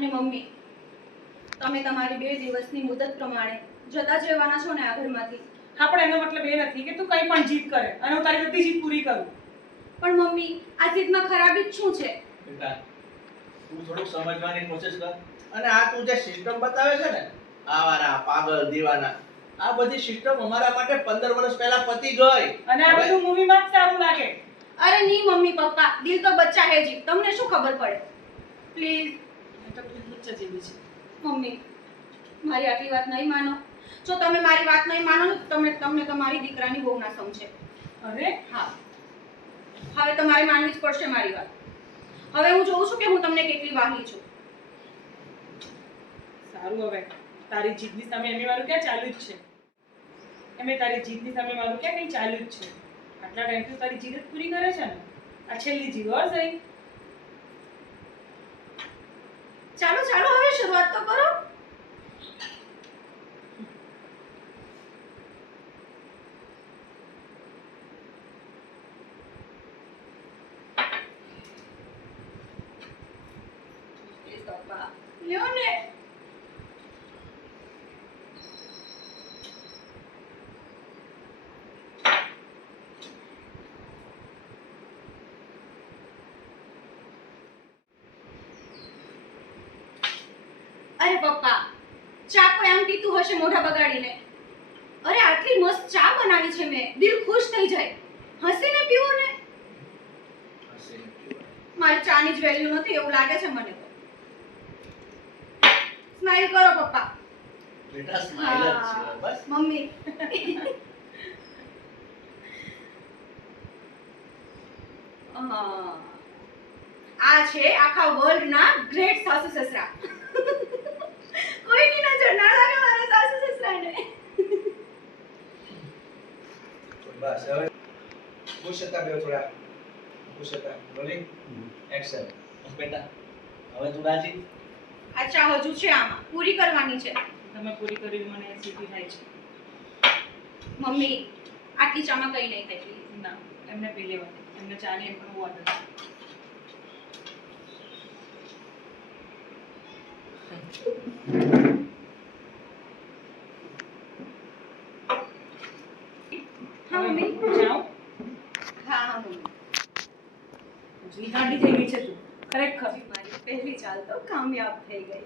અને મમ્મી, તમે તમારી 2 દિવસની મુદત પ્રમાણે જતા જ રહેવાના છો ને આ ઘરમાંથી? હા, પણ એનો મતલબ એ નથી કે તું કંઈ પણ જીદ કરે અને હું તારી બધી જીદ પૂરી કરું. પણ મમ્મી, આ જીદમાં ખરાબી જ શું છે? બેટા, તું થોડુંક સમજવાની કોશિશ કર. અને આ તું જે સિસ્ટમ બતાવે છે ને, આવાના પાગલ દીવાના, આ બધી સિસ્ટમ અમારા માટે 15 વર્ષ પહેલા પતી ગઈ. અને આ બધું મૂવીમાં જ સારું લાગે. અરે નહીં મમ્મી પપ્પા, દિલ તો બચ્ચા હે જી, તમને શું ખબર પડે? પ્લીઝ. એ તો તું બચ્ચા જેવી છે. મમ્મી, મારી આટલી વાત નહીં માનો. જો તમે મારી વાત નહીં માનો ને તો તમને તમારી દીકરાની બહુ ના સમજે. અરે હા, હવે તમારે માનવી જ પડશે મારી વાત. હવે હું જોઉં છું કે હું તમને કેટલી વાહી છું. સારું, હવે તારી જીદની સામે એમે મારું ક્યાં ચાલ્યું જ છે? એમે તારી જીદની સામે મારું ક્યાં કંઈ ચાલ્યું જ છે? આટલા ટાઈમથી તારી જીદ જ પૂરી કરે છે ને. આ છેલ્લી જીદ હોર સહી. ચાલો ચાલો, હવે શરૂઆત તો કરો. પ્લીઝ પપ્પા, લ્યો ને. અરે પપ્પા, ચા કોઈ આમ પીતું હશે મોઢા બગાડીને? અરે આટલી મસ્ત ચા બનાવી છે મેં, દિલ ખુશ થઈ જાય. હસીને પીવો ને. મારી ચાની જ વેલ્યુ નથી એવું લાગે છે મને તો. સ્માઈલ કરો પપ્પા. બેટા સ્માઈલ જ છે બસ. મમ્મી. આ છે આખા વર્લ્ડના ગ્રેટ સાસુ સસરા. કોઈની નજર ના લાગે મારા સાસુ સસરાને. બસ હવે ખુશ હતા બે થોડા ખુશ હતા. Rolling action. બસ બેટા, હવે તું રાજી? આ ચા હજુ છે, આમાં પૂરી કરવાની છે. તમે પૂરી કરી મને સીધી થાય છે. મમ્મી, આટલી ચામાં કઈ નહીં થાય પ્લીઝ. ના, એમને પી લેવા દે. એમને ચાની એમ પણ બહુ આદત છે. હા મમ્મી. જાઉં? હા હા મમ્મી. હજી ગાંડી થઈ ગઈ છે તું ખરેખર. મારી પહેલી ચાલ તો કામયાબ થઈ ગઈ.